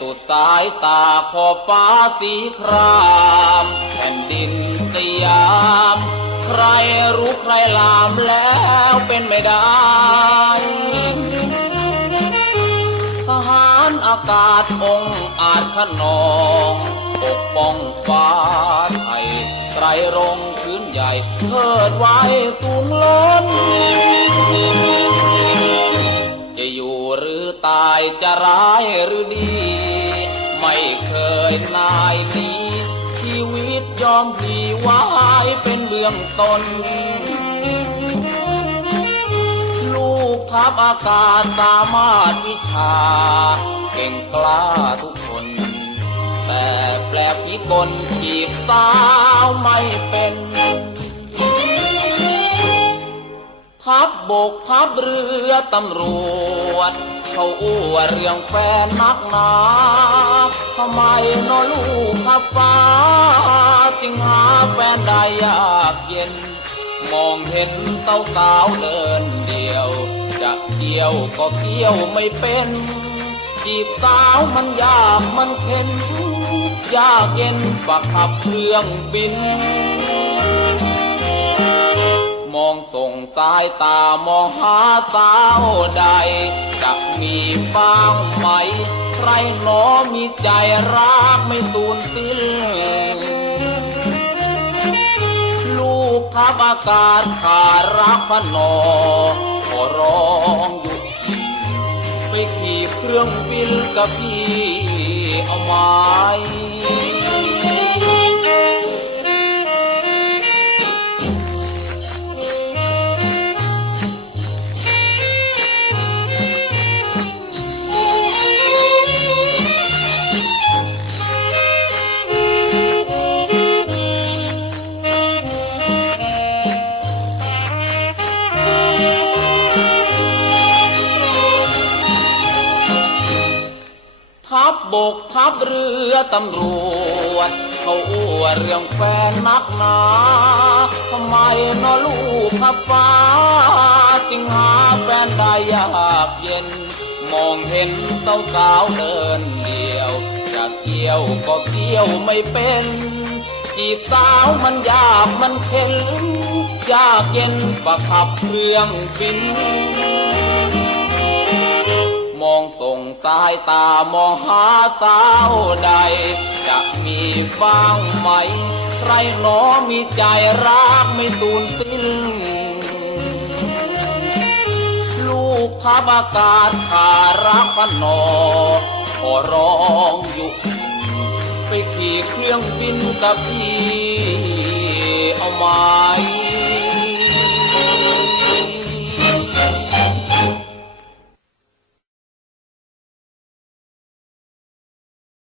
ตุดสายตาขอบฟ้าสีครามแผ่นดินสยาม ใครรู้ใครลามแล้วเป็นไม่ได้ทหารอากาศองอาจขนองปกป้องฟ้าไทยไตรรงค์พื้นใหญ่เทิดไว้ตูงล้น จะอยู่หรือตายจะร้ายหรือดี ยนายนี้ ชีวิตยอมพลีวายเป็นเบื้องต้น ลูกทัพอากาศสามารถวิชา เก่งกล้าทุกคน แต่แปลกพิกลจีบสาวไม่เป็น บบกทัพเรือตำรวจ เขาอ้วเรื่องแฟนนักหนาทำไมนอลูกทัพฟ้า จึงหาแฟนได้ยากเย็น มองเห็นเต้าสาวเดินเดียว จะเกี่ยวก็เกี่ยวไม่เป็น จีบสาวมันยากมันเข็นยากเย็นฝากขับเครื่องบิน องส่งสายตามองหาสาวใดจะมีบ้างไหม ใครหนอมีใจรักไม่สูญสิ้นลูกทัพอากาศขารักพนอขอร้องหยุดยิงไปขี่เครื่องบินกับพี่เอาไหม บกทัพเรือตำรวจ เขาอ้วเรื่องแฟนนักหนาทำไมนอลูกทัพฟ้า จึงหาแฟนได้ยากเย็น มองเห็นเต้าสาวเดินเดียว จะเกี่ยวก็เกี่ยวไม่เป็นจีบสาวมันยากมันเข็นยากเย็นประขับเครื่องบิน สายตามองหาสาวใด จะมีบ้างไหม ใครหนอมีใจรักไม่สูญสิ้น ลูกทัพอากาศขารักพนอขอร้องหยุดไปขี่เครื่องบินกับพี่เอาไหม